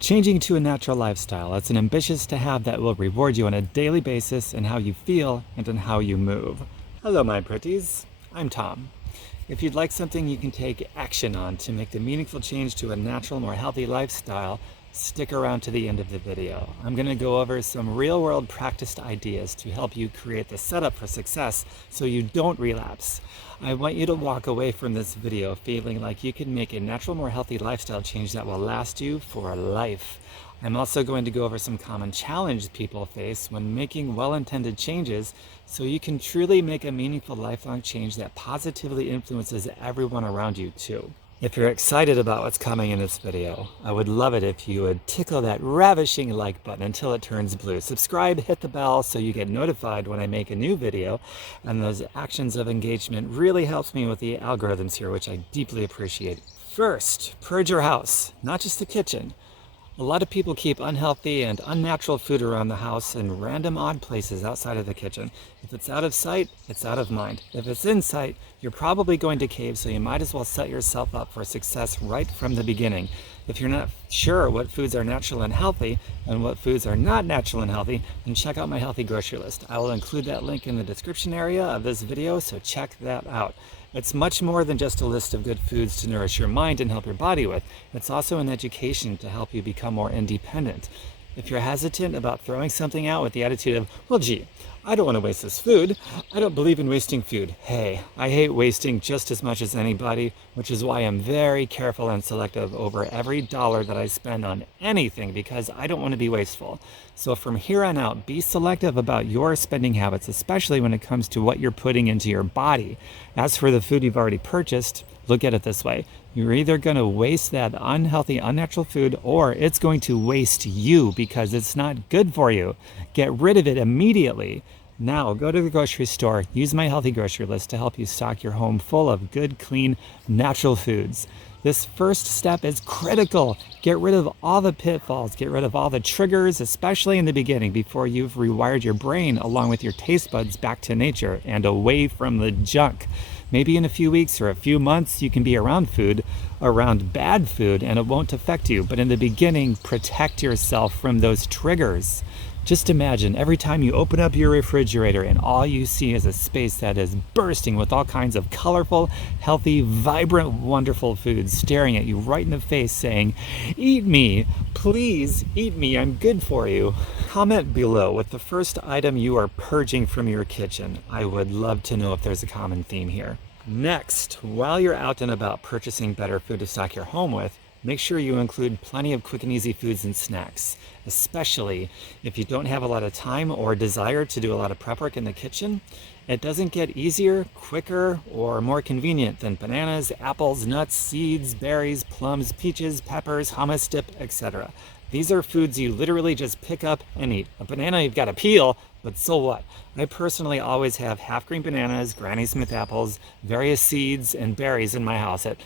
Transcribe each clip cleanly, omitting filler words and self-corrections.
Changing to a natural lifestyle. It's an ambitious to have that will reward you on a daily basis in how you feel and in how you move. Hello, my pretties. I'm Tom. If you'd like something you can take action on to make the meaningful change to a natural, more healthy lifestyle, stick around to the end of the video. I'm going to go over some real-world practiced ideas to help you create the setup for success so you don't relapse. I want you to walk away from this video feeling like you can make a natural, more healthy lifestyle change that will last you for life. I'm also going to go over some common challenges people face when making well-intended changes so you can truly make a meaningful lifelong change that positively influences everyone around you too. If you're excited about what's coming in this video, I would love it if you would tickle that ravishing like button until it turns blue. Subscribe, hit the bell so you get notified when I make a new video, and those actions of engagement really helps me with the algorithms here, which I deeply appreciate. First, purge your house, not just the kitchen. A lot of people keep unhealthy and unnatural food around the house in random odd places outside of the kitchen. If it's out of sight, it's out of mind. If it's in sight, you're probably going to cave, so you might as well set yourself up for success right from the beginning. If you're not sure what foods are natural and healthy and what foods are not natural and healthy, then check out my healthy grocery list. I will include that link in the description area of this video, so check that out. It's much more than just a list of good foods to nourish your mind and help your body with. It's also an education to help you become more independent. If you're hesitant about throwing something out with the attitude of, well, gee, I don't want to waste this food. I don't believe in wasting food. Hey, I hate wasting just as much as anybody, which is why I'm very careful and selective over every dollar that I spend on anything because I don't want to be wasteful. So from here on out, be selective about your spending habits, especially when it comes to what you're putting into your body. As for the food you've already purchased, look at it this way. You're either going to waste that unhealthy, unnatural food, or it's going to waste you because it's not good for you. Get rid of it immediately. Now, go to the grocery store, use my healthy grocery list to help you stock your home full of good, clean, natural foods. This first step is critical. Get rid of all the pitfalls, get rid of all the triggers, especially in the beginning before you've rewired your brain along with your taste buds back to nature and away from the junk. Maybe in a few weeks or a few months you can be around food, around bad food, and it won't affect you. But in the beginning, protect yourself from those triggers. Just imagine every time you open up your refrigerator and all you see is a space that is bursting with all kinds of colorful, healthy, vibrant, wonderful foods staring at you right in the face saying, "Eat me, please eat me, I'm good for you." Comment below with the first item you are purging from your kitchen. I would love to know if there's a common theme here. Next, while you're out and about purchasing better food to stock your home with, make sure you include plenty of quick and easy foods and snacks, especially if you don't have a lot of time or desire to do a lot of prep work in the kitchen. It doesn't get easier, quicker, or more convenient than bananas, apples, nuts, seeds, berries, plums, peaches, peppers, hummus dip, etc. These are foods you literally just pick up and eat. A banana you've got to peel, but so what? I personally always have half-green bananas, Granny Smith apples, various seeds, and berries in my house at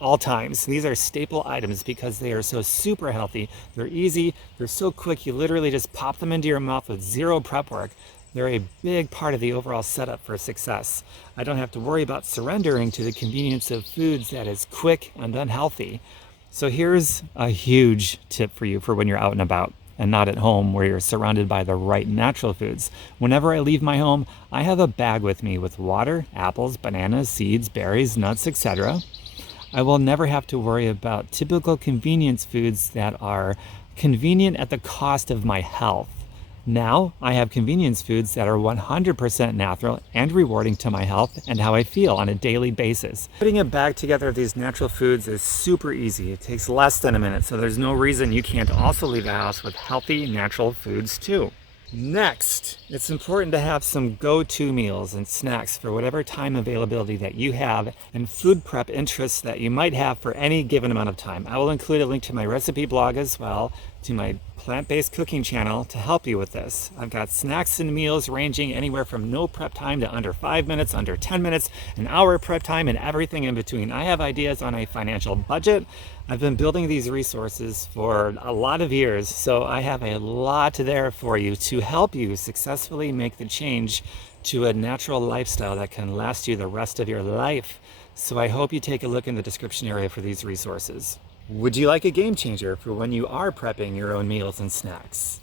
all times. These are staple items because they are so super healthy. They're easy, they're so quick, you literally just pop them into your mouth with zero prep work. They're a big part of the overall setup for success. I don't have to worry about surrendering to the convenience of foods that is quick and unhealthy. So here's a huge tip for you for when you're out and about and not at home where you're surrounded by the right natural foods. Whenever I leave my home, I have a bag with me with water, apples, bananas, seeds, berries, nuts, etc. I will never have to worry about typical convenience foods that are convenient at the cost of my health. Now I have convenience foods that are 100% natural and rewarding to my health and how I feel on a daily basis. Putting a bag together of these natural foods is super easy. It takes less than a minute, so there's no reason you can't also leave the house with healthy natural foods too. Next, it's important to have some go-to meals and snacks for whatever time availability that you have and food prep interests that you might have for any given amount of time. I will include a link to my recipe blog as well, to my plant-based cooking channel to help you with this. I've got snacks and meals ranging anywhere from no prep time to under 5 minutes, under 10 minutes, an hour prep time, and everything in between. I have ideas on a financial budget. I've been building these resources for a lot of years, so I have a lot there for you to help you successfully make the change to a natural lifestyle that can last you the rest of your life. So I hope you take a look in the description area for these resources. Would you like a game changer for when you are prepping your own meals and snacks?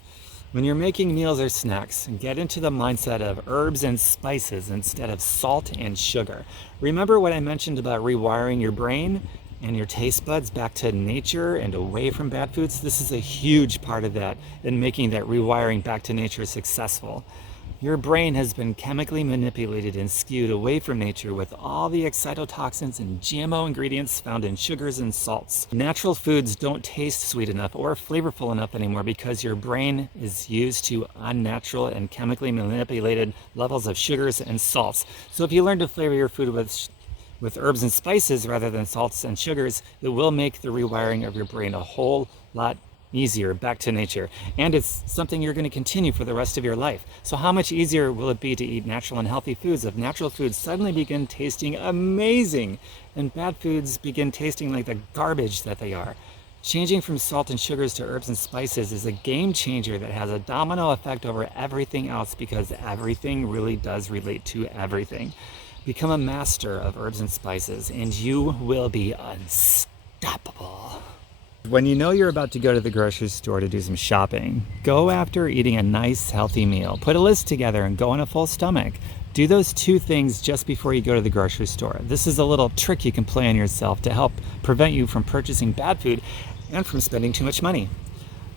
When you're making meals or snacks, get into the mindset of herbs and spices instead of salt and sugar. Remember what I mentioned about rewiring your brain and your taste buds back to nature and away from bad foods? This is a huge part of that in making that rewiring back to nature successful. Your brain has been chemically manipulated and skewed away from nature with all the excitotoxins and GMO ingredients found in sugars and salts. Natural foods don't taste sweet enough or flavorful enough anymore because your brain is used to unnatural and chemically manipulated levels of sugars and salts. So if you learn to flavor your food with herbs and spices rather than salts and sugars, it will make the rewiring of your brain a whole lot easier back to nature. And it's something you're going to continue for the rest of your life. So how much easier will it be to eat natural and healthy foods if natural foods suddenly begin tasting amazing and bad foods begin tasting like the garbage that they are? Changing from salt and sugars to herbs and spices is a game changer that has a domino effect over everything else because everything really does relate to everything. Become a master of herbs and spices and you will be unstoppable. When you know you're about to go to the grocery store to do some shopping, go after eating a nice, healthy meal. Put a list together and go on a full stomach. Do those two things just before you go to the grocery store. This is a little trick you can play on yourself to help prevent you from purchasing bad food and from spending too much money.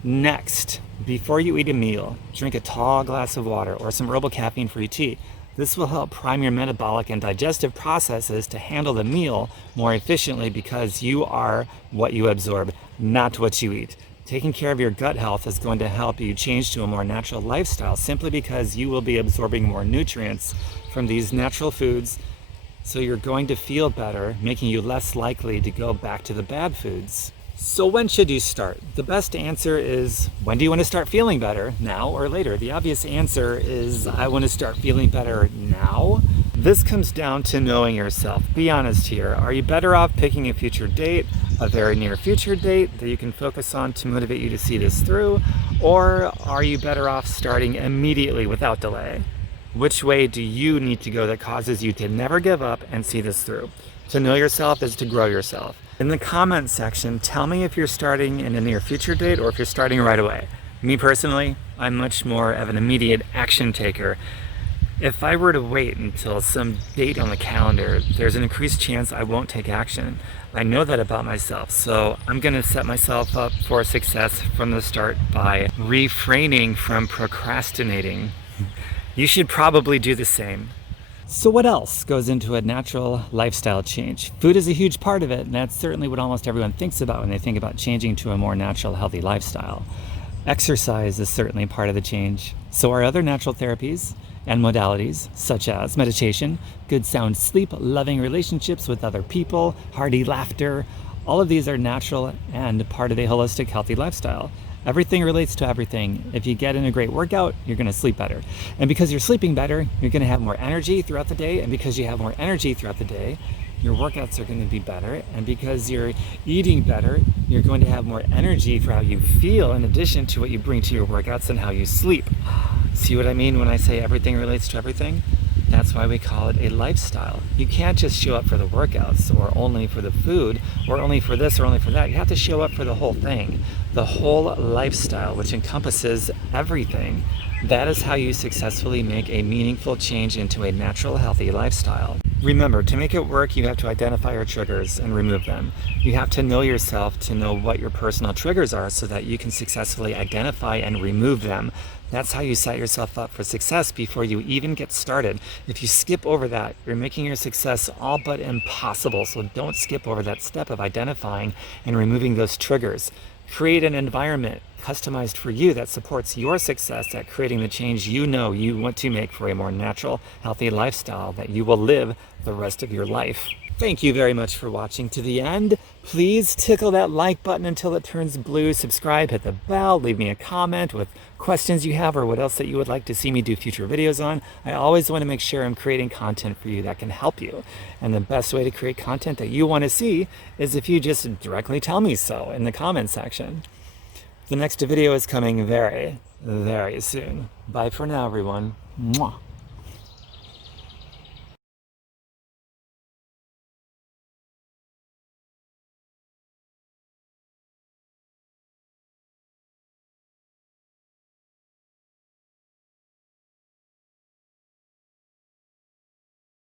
Next, before you eat a meal, drink a tall glass of water or some herbal caffeine-free tea. This will help prime your metabolic and digestive processes to handle the meal more efficiently because you are what you absorb, not what you eat. Taking care of your gut health is going to help you change to a more natural lifestyle simply because you will be absorbing more nutrients from these natural foods. So you're going to feel better, making you less likely to go back to the bad foods. So when should you start? The best answer is, when do you want to start feeling better? Now or later? The obvious answer is, I want to start feeling better now. This comes down to knowing yourself. Be honest here. Are you better off picking a future date, a very near future date that you can focus on to motivate you to see this through? Or are you better off starting immediately without delay? Which way do you need to go that causes you to never give up and see this through? To know yourself is to grow yourself. In the comment section, tell me if you're starting in a near future date or if you're starting right away. Me personally, I'm much more of an immediate action taker. If I were to wait until some date on the calendar, there's an increased chance I won't take action. I know that about myself, so I'm going to set myself up for success from the start by refraining from procrastinating. You should probably do the same. So what else goes into a natural lifestyle change? Food is a huge part of it, and that's certainly what almost everyone thinks about when they think about changing to a more natural, healthy lifestyle. Exercise is certainly part of the change. So are other natural therapies and modalities, such as meditation, good sound sleep, loving relationships with other people, hearty laughter. All of these are natural and part of a holistic, healthy lifestyle. Everything relates to everything. If you get in a great workout, you're going to sleep better. And because you're sleeping better, you're going to have more energy throughout the day. And because you have more energy throughout the day, your workouts are going to be better. And because you're eating better, you're going to have more energy for how you feel in addition to what you bring to your workouts and how you sleep. See what I mean when I say everything relates to everything? That's why we call it a lifestyle. You can't just show up for the workouts or only for the food or only for this or only for that. You have to show up for the whole thing, the whole lifestyle, which encompasses everything. That is how you successfully make a meaningful change into a natural, healthy lifestyle. Remember, to make it work, you have to identify your triggers and remove them. You have to know yourself to know what your personal triggers are so that you can successfully identify and remove them. That's how you set yourself up for success before you even get started. If you skip over that, you're making your success all but impossible. So don't skip over that step of identifying and removing those triggers. Create an environment customized for you that supports your success at creating the change you know you want to make for a more natural, healthy lifestyle that you will live the rest of your life. Thank you very much for watching to the end. Please tickle that like button until it turns blue. Subscribe, hit the bell, leave me a comment with questions you have or what else that you would like to see me do future videos on. I always want to make sure I'm creating content for you that can help you. And the best way to create content that you want to see is if you just directly tell me so in the comment section. The next video is coming very, very soon. Bye for now, everyone. Mwah.